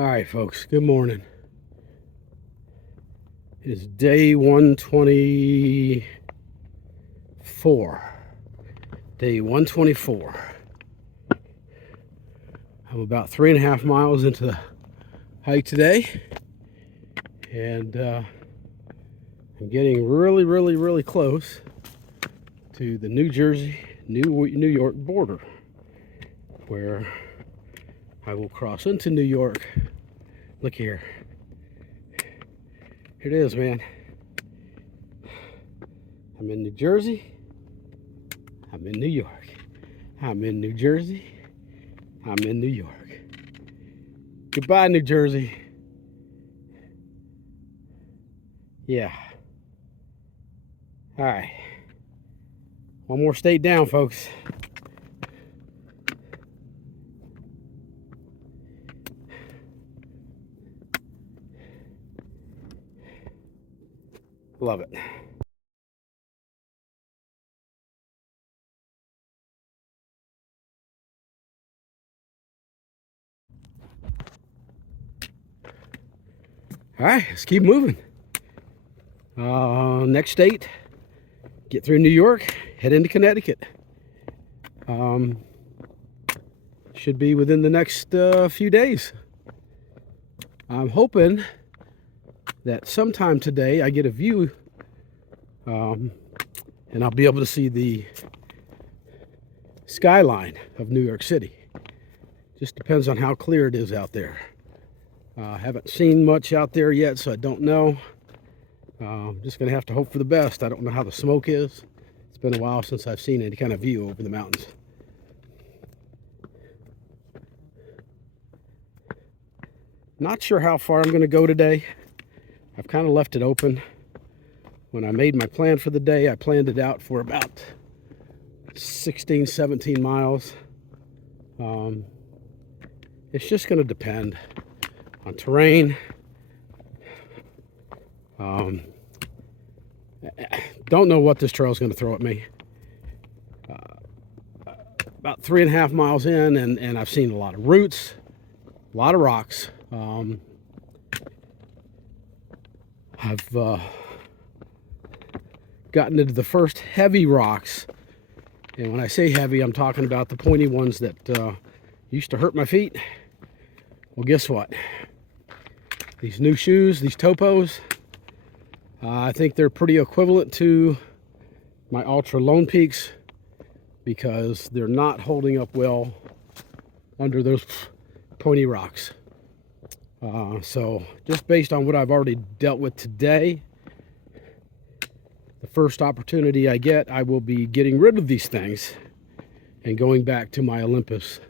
All right, folks, good morning. It is day 124. Day 124. I'm about 3.5 miles into the hike today, and I'm getting really close to the New Jersey-New York border, where I will cross into New York. Look here. Here it is, man. I'm in New Jersey. I'm in New York. I'm in New Jersey. I'm in New York. Goodbye, New Jersey. Yeah. All right. One more state down, folks. Love it. All right, let's keep moving. Next state, get through New York, head into Connecticut. Should be within the next few days. I'm hoping that sometime today I get a view, and I'll be able to see the skyline of New York City. Just depends on how clear it is out there. Haven't seen much out there yet, so I don't know. I'm just gonna have to hope for the best. I don't know how the smoke is. It's been a while since I've seen any kind of view over the mountains. Not sure how far I'm gonna go today. I've kind of left it open. When I made my plan for the day, I planned it out for about 16, 17 miles. It's just gonna depend on terrain. Don't know what this trail is going to throw at me. About 3.5 miles in, and I've seen a lot of roots, a lot of rocks. I've gotten into the first heavy rocks, and when I say heavy, I'm talking about the pointy ones that used to hurt my feet. Well, guess what? These new shoes, these Topos, I think they're pretty equivalent to my Ultra Lone Peaks, because they're not holding up well under those pointy rocks. So just based on what I've already dealt with today, the first opportunity I get, I will be getting rid of these things and going back to my Olympus,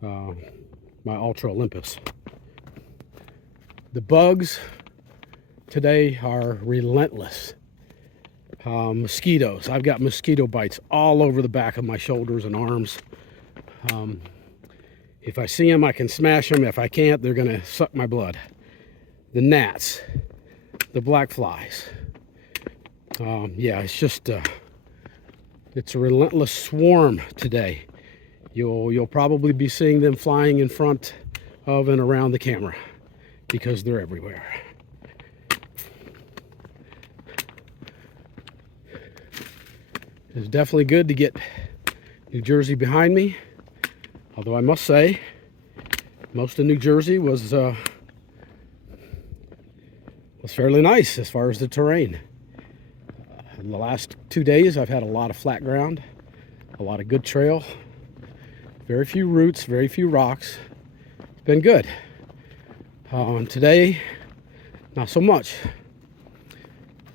my Ultra Olympus. The bugs today are relentless. Mosquitoes. I've got mosquito bites all over the back of my shoulders and arms. If I see them, I can smash them. If I can't, they're going to suck my blood. The gnats, the black flies. Yeah, it's just it's a relentless swarm today. You'll probably be seeing them flying in front of and around the camera because they're everywhere. It's definitely good to get New Jersey behind me, although I must say most of New Jersey was fairly nice as far as the terrain. In the last 2 days I've had a lot of flat ground, a lot of good trail, very few roots, very few rocks. It's been good. Today, not so much.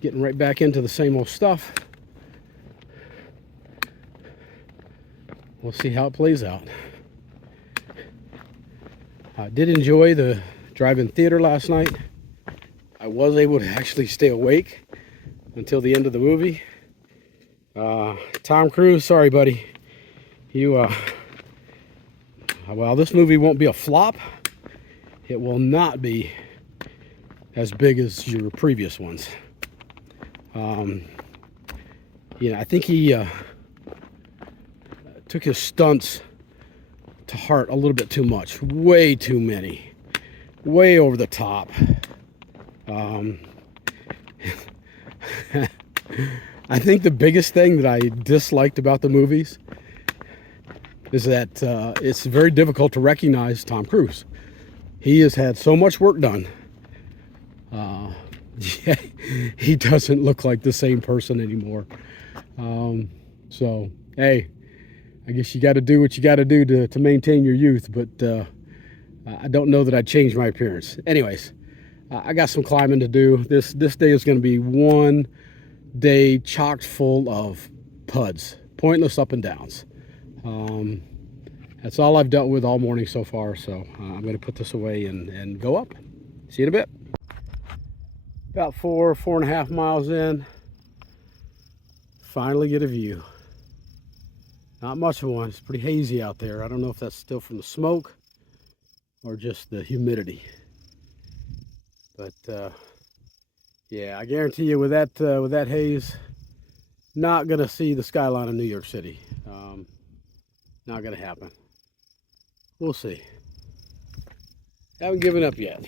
Getting right back into the same old stuff. We'll see how it plays out. I did enjoy the drive-in theater last night. I was able to actually stay awake until the end of the movie. Tom Cruise, sorry buddy. You, well, this movie won't be a flop. It will not be as big as your previous ones. I think he took his stunts to heart a little bit too much, way too many. way over the top. I think the biggest thing that I disliked about the movies is that it's very difficult to recognize Tom Cruise. He has had so much work done. Yeah, he doesn't look like the same person anymore. So, hey, I guess you got to do what you got to do to maintain your youth, but I don't know that I'd change my appearance. Anyways, I got some climbing to do. This day is going to be one day chocked full of PUDs, pointless up and downs. That's all I've dealt with all morning so far, so I'm going to put this away and go up. See you in a bit. About 4.5 miles in, finally get a view. Not much of one. It's pretty hazy out there. I don't know if that's still from the smoke or just the humidity. But yeah, I guarantee you with that haze, not gonna see the skyline of New York City. Not gonna happen. We'll see. Haven't given up yet.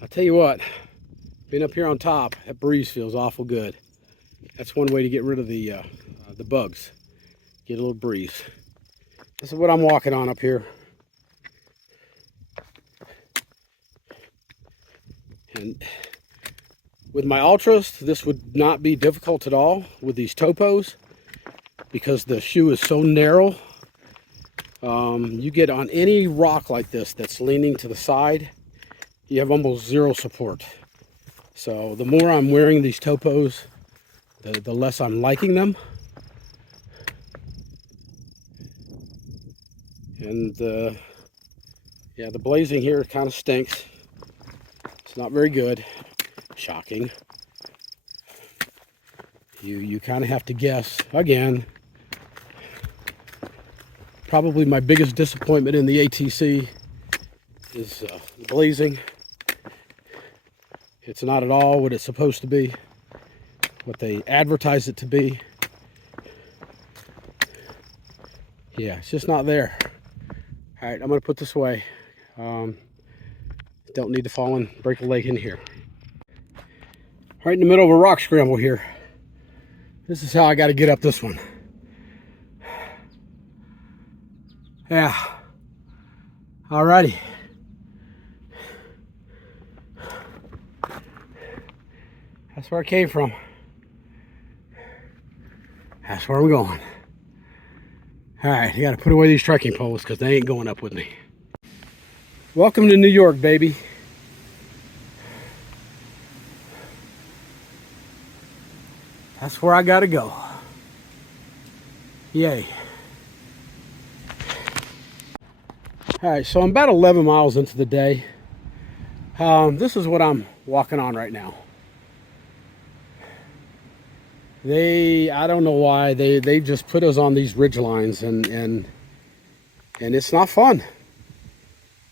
I'll tell you what, being up here on top, that breeze feels awful good. That's one way to get rid of the bugs. Get a little breeze. This is what I'm walking on up here. And with my Ultras, this would not be difficult at all with these topos because the shoe is so narrow. You get on any rock like this that's leaning to the side, you have almost zero support. So the more I'm wearing these topos, the less I'm liking them. And yeah, the blazing here kind of stinks. It's not very good. Shocking. You kind of have to guess. Again, probably my biggest disappointment in the ATC is blazing. It's not at all what it's supposed to be, what they advertise it to be. Yeah, it's just not there. All right, I'm going to put this away. Don't need to fall and break a leg in here. Right in the middle of a rock scramble here. This is how I got to get up this one. Yeah. Alrighty. That's where I came from. That's where I'm going. Alright, I got to put away these trekking poles because they ain't going up with me. Welcome to New York, baby. That's where I gotta go. Yay. Alright, so I'm about 11 miles into the day. This is what I'm walking on right now. I don't know why, they just put us on these ridge lines and it's not fun.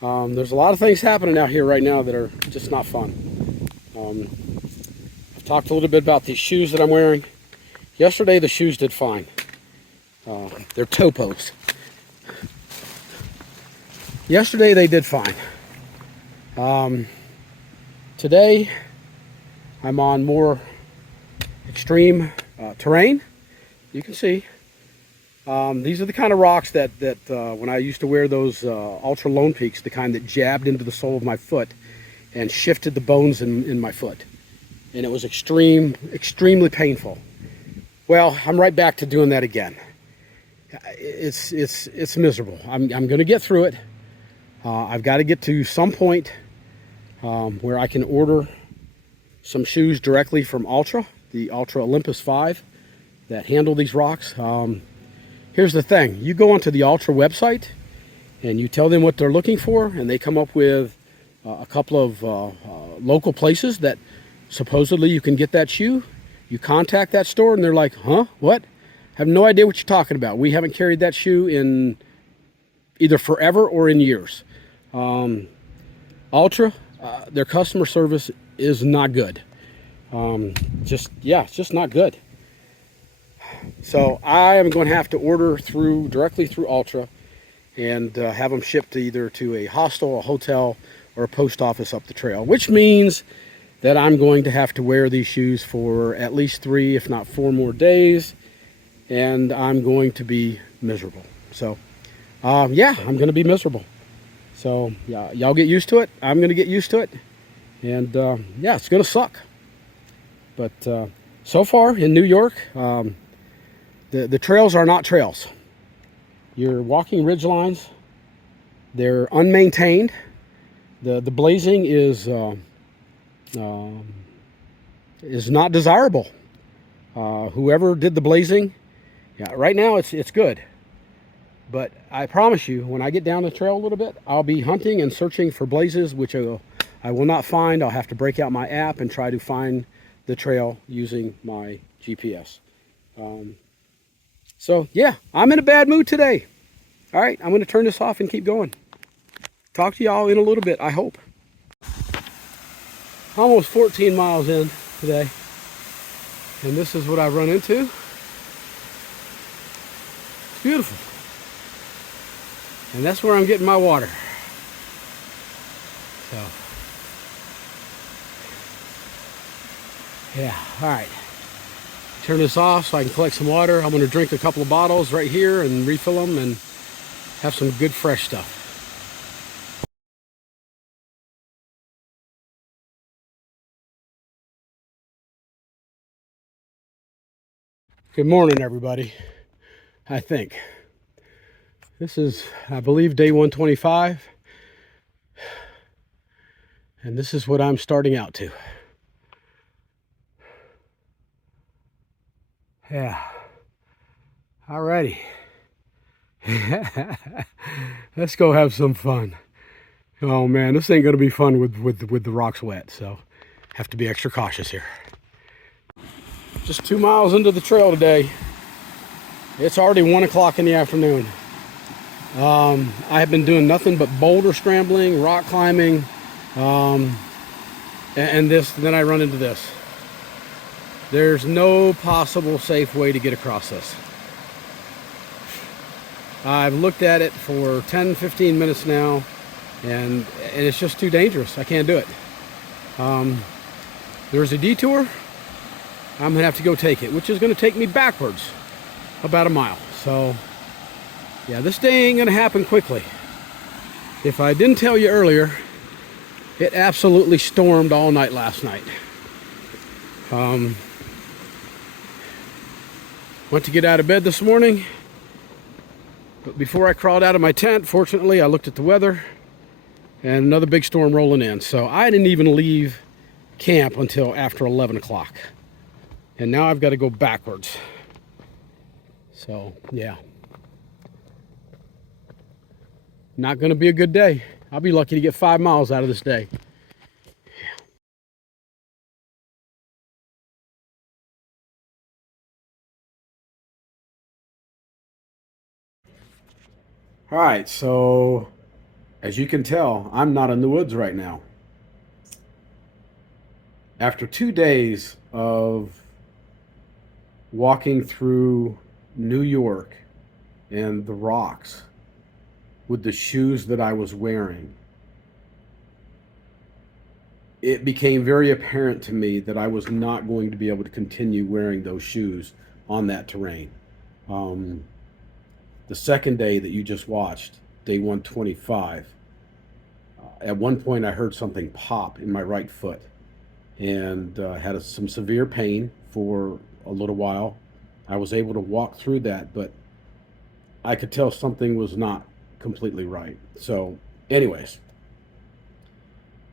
There's a lot of things happening out here right now that are just not fun. I've talked a little bit about these shoes that I'm wearing. Yesterday the shoes did fine. They're topos. Yesterday they did fine. Today I'm on more extreme terrain. You can see. These are the kind of rocks that when I used to wear those Ultra Lone Peaks, the kind that jabbed into the sole of my foot and shifted the bones in my foot. And it was extremely painful. Well, I'm right back to doing that again. It's miserable. I'm going to get through it. I've got to get to some point where I can order some shoes directly from Ultra, the Ultra Olympus 5 that handle these rocks. Here's the thing. You go onto the Ultra website and you tell them what they're looking for, and they come up with a couple of local places that supposedly you can get that shoe. You contact that store and they're like, huh? What? I have no idea what you're talking about. We haven't carried that shoe in either forever or in years. Ultra, their customer service is not good. It's just not good. So I am going to have to order directly through Ultra and have them shipped either to a hostel, a hotel, or a post office up the trail, which means that I'm going to have to wear these shoes for at least 3, if not 4 more days, and I'm going to be miserable. So, yeah, I'm going to be miserable. So, yeah, y'all get used to it. I'm going to get used to it. And, yeah, it's going to suck. But so far in New York, the trails are not trails. You're walking ridge lines. They're unmaintained. The blazing is not desirable. Whoever did the blazing, yeah, right now it's good. But I promise you, when I get down the trail a little bit, I'll be hunting and searching for blazes, which I will not find. I'll have to break out my app and try to find the trail using my GPS. So yeah, I'm in a bad mood today. All right, I'm going to turn this off and keep going. Talk to y'all in a little bit, I hope. Almost 14 miles in today, and this is what I've run into. It's beautiful. And that's where I'm getting my water. So, yeah, all right. Turn this off so I can collect some water. I'm going to drink a couple of bottles right here and refill them and have some good fresh stuff. Good morning, everybody. I think this is, I believe, day 125, and this is what I'm starting out to. Yeah. Alrighty. Let's go have some fun. Oh man, this ain't gonna be fun with the rocks wet, so have to be extra cautious here. Just 2 miles into the trail today. It's already 1 o'clock in the afternoon. I have been doing nothing but boulder scrambling, rock climbing, and then I run into this. There's no possible safe way to get across this. I've looked at it for 10-15 minutes now, and it's just too dangerous. I can't do it. There's a detour. I'm gonna have to go take it, which is gonna take me backwards about a mile. So yeah, this day ain't gonna happen quickly. If I didn't tell you earlier, it absolutely stormed all night last night. Went to get out of bed this morning, but before I crawled out of my tent, fortunately, I looked at the weather and another big storm rolling in. So I didn't even leave camp until after 11 o'clock. And now I've got to go backwards. So, yeah. Not going to be a good day. I'll be lucky to get 5 miles out of this day. All right, so as you can tell, I'm not in the woods right now. After 2 days of walking through New York and the rocks with the shoes that I was wearing, it became very apparent to me that I was not going to be able to continue wearing those shoes on that terrain. The second day that you just watched, day 125, at one point I heard something pop in my right foot and had some severe pain for a little while. I was able to walk through that, but I could tell something was not completely right. So anyways,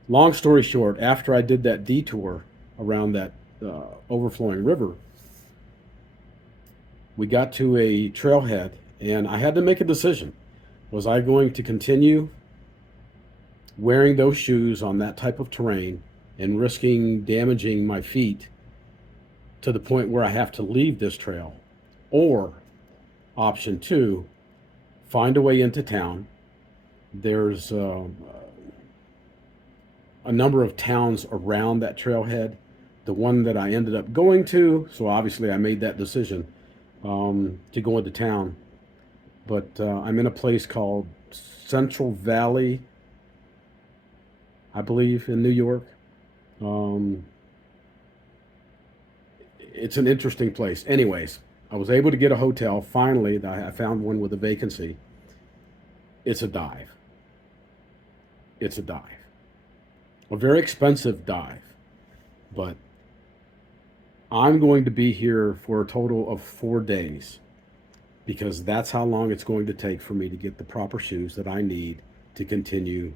long story short, after I did that detour around that overflowing river, we got to a trailhead and I had to make a decision. Was I going to continue wearing those shoes on that type of terrain and risking damaging my feet to the point where I have to leave this trail? Or option 2, find a way into town. There's a number of towns around that trailhead. The one that I ended up going to, so obviously I made that decision to go into town. But I'm in a place called Central Valley I believe, in New York. It's an interesting place. Anyways, I was able to get a hotel. Finally, I found one with a vacancy. It's a dive. It's a dive. A very expensive dive. But I'm going to be here for a total of 4 days because that's how long it's going to take for me to get the proper shoes that I need to continue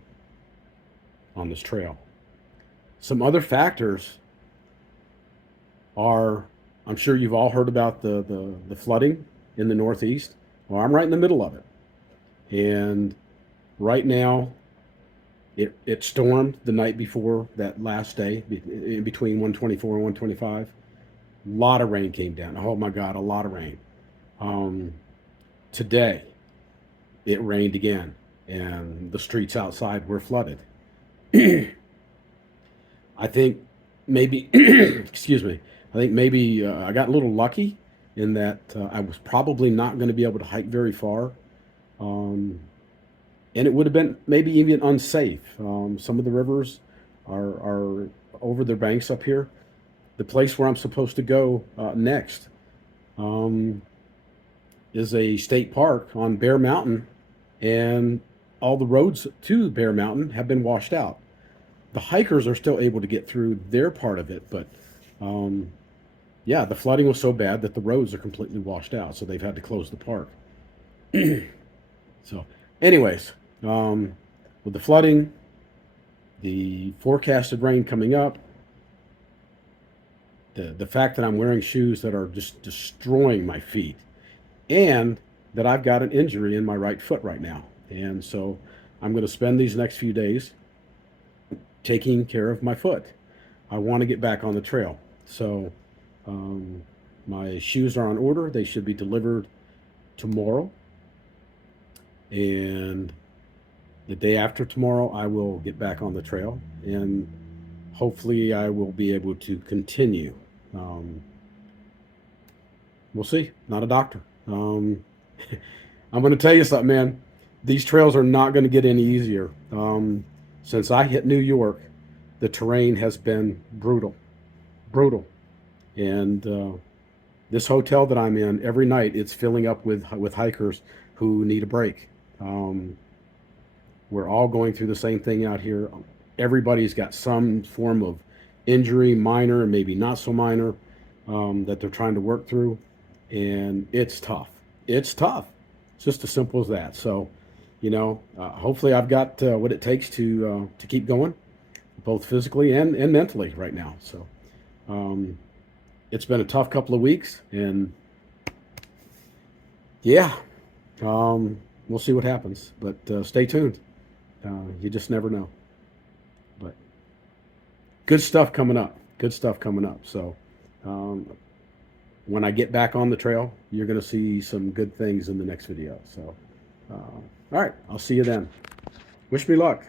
on this trail. Some other factors are, I'm sure you've all heard about the flooding in the Northeast. Well, I'm right in the middle of it. And right now, it stormed the night before that last day, in between 124 and 125. A lot of rain came down. Oh my God, a lot of rain. Today, it rained again, and the streets outside were flooded. I think maybe, excuse me, I think maybe I got a little lucky in that I was probably not going to be able to hike very far. And it would have been maybe even unsafe. Some of the rivers are over their banks up here. The place where I'm supposed to go next is a state park on Bear Mountain, and all the roads to Bear Mountain have been washed out. The hikers are still able to get through their part of it, but yeah, the flooding was so bad that the roads are completely washed out, so they've had to close the park. So, anyways, with the flooding, the forecasted rain coming up, the fact that I'm wearing shoes that are just destroying my feet, and that I've got an injury in my right foot right now. And so I'm going to spend these next few days taking care of my foot. I want to get back on the trail. So my shoes are on order. They should be delivered tomorrow. And the day after tomorrow, I will get back on the trail. And hopefully I will be able to continue. We'll see. Not a doctor. I'm going to tell you something, man. These trails are not going to get any easier. Since I hit New York, the terrain has been brutal. Brutal. And this hotel that I'm in, every night it's filling up with hikers who need a break. We're all going through the same thing out here. Everybody's got some form of injury, minor, maybe not so minor, that they're trying to work through. And it's tough. It's tough. It's just as simple as that. So, you know, hopefully I've got what it takes to keep going, both physically and mentally right now. So it's been a tough couple of weeks, and yeah, we'll see what happens. But stay tuned. You just never know. But good stuff coming up. Good stuff coming up. So when I get back on the trail, you're going to see some good things in the next video. So, all right, I'll see you then. Wish me luck.